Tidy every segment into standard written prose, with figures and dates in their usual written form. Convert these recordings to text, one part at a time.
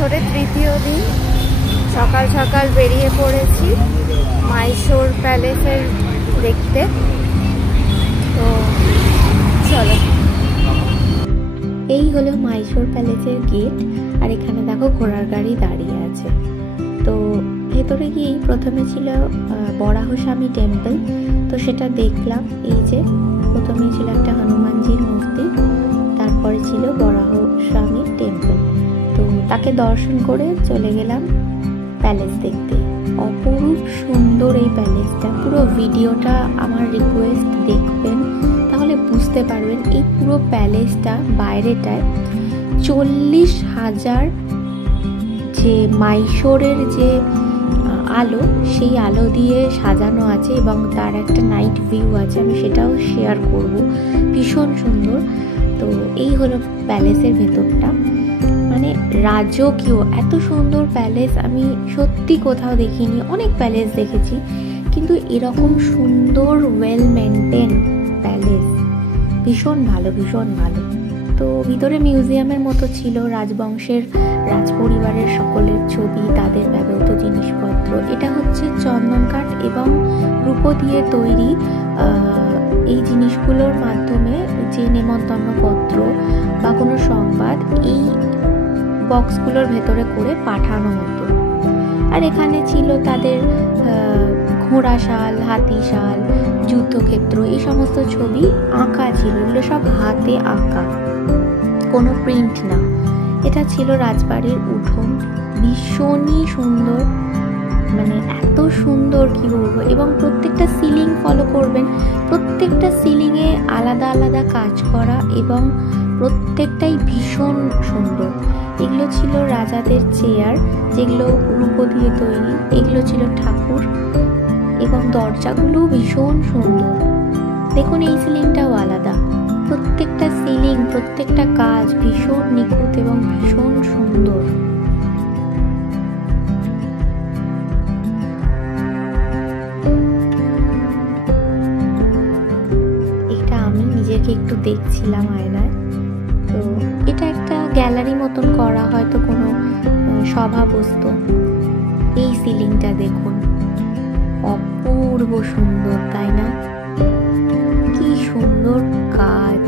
মাইশোরের তৃতীয় দিন সকাল সকাল বেরিয়ে পড়েছি মাইশোর প্যালেসের দেখতে। তো চলো, এই হলো মাইশোর প্যালেসের গেট। আর এখানে দেখো ঘোড়ার গাড়ি দাঁড়িয়ে আছে। তো ভেতরে গিয়েই প্রথমে ছিল বরাহস্বামী টেম্পল। তো সেটা দেখলাম। এই যে প্রথমে ছিল একটা হনুমানজির মূর্তি, তারপরে ছিল বরাহস্বামী টেম্পল। তো তাকে দর্শন করে চলে গেলাম প্যালেস দেখতে। অপরূপ সুন্দর এই প্যালেসটা। পুরো ভিডিওটা আমার রিকোয়েস্ট দেখবেন, তাহলে বুঝতে পারবেন। এই পুরো প্যালেসটা বাইরেটায় 40,000 যে মাইশোরের যে আলো, সেই আলো দিয়ে সাজানো আছে এবং তার একটা নাইট ভিউ আছে। আমি সেটাও শেয়ার করব। ভীষণ সুন্দর। তো এই হলো প্যালেসের ভেতরটা, মানে রাজকীয়। এত সুন্দর প্যালেস আমি সত্যি কোথাও দেখিনি। অনেক প্যালেস দেখেছি, কিন্তু এরকম সুন্দর ওয়েল মেনটেন প্যালেস ভীষণ ভালো, ভীষণ ভালো। তো ভিতরে মিউজিয়ামের মতো ছিল। রাজবংশের রাজপরিবারের সকলের ছবি, তাদের ব্যবহৃত জিনিসপত্র। এটা হচ্ছে চন্দন কাঠ এবং রূপো দিয়ে তৈরি। এই জিনিসগুলোর মাধ্যমে যে নেমন্তন্নপত্র বা কোনো সংবাদ এই বক্সগুলোর ভেতরে করে পাঠানো হতো। আর এখানে ছিল তাদের ঘোড়াশাল, হাতিশাল, যুদ্ধক্ষেত্র, এই সমস্ত ছবি আঁকা ছিল। এগুলো সব হাতে আঁকা, কোনো প্রিন্ট না। এটা ছিল রাজবাড়ির উঠোন। ভীষণই সুন্দর, মানে এত সুন্দর কি বলবো। এবং প্রত্যেকটা সিলিং ফলো করবেন, প্রত্যেকটা সিলিংয়ে আলাদা আলাদা কাজ করা এবং প্রত্যেকটাই ভীষণ সুন্দর। এগুলো ছিল রাজাদের চেয়ার, যেগুলো রূপো দিয়ে তৈরি। এগুলো ছিল ঠাকুর এবং দরজাগুলো ভীষণ সুন্দর। দেখুন এই সিলিংটাও আলাদা। প্রত্যেকটা সিলিং, প্রত্যেকটা কাজ ভীষণ নিখুঁত এবং ভীষণ সুন্দর। এটা আমি নিজেকে একটু দেখছিলাম আয়নায়। তো এটা একটা গ্যালারি মতন করা, হয়তো কোনো সভা বসতো। এই সিলিংটা দেখুন, অপূর্ব সুন্দর, তাই না? কি সুন্দর কাজ,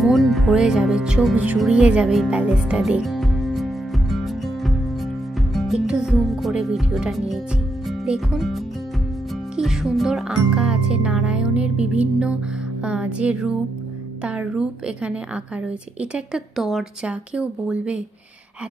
মন ভরে যাবে, চোখ জুড়িয়ে যাবে এই প্যালেসটা দেখ। একটু জুম করে ভিডিওটা নিয়েছি, দেখুন কি সুন্দর আঁকা আছে। নারায়ণের বিভিন্ন যে রূপ, তার রূপ এখানে আঁকা রয়েছে। এটা একটা দরজা, কেউ বলবে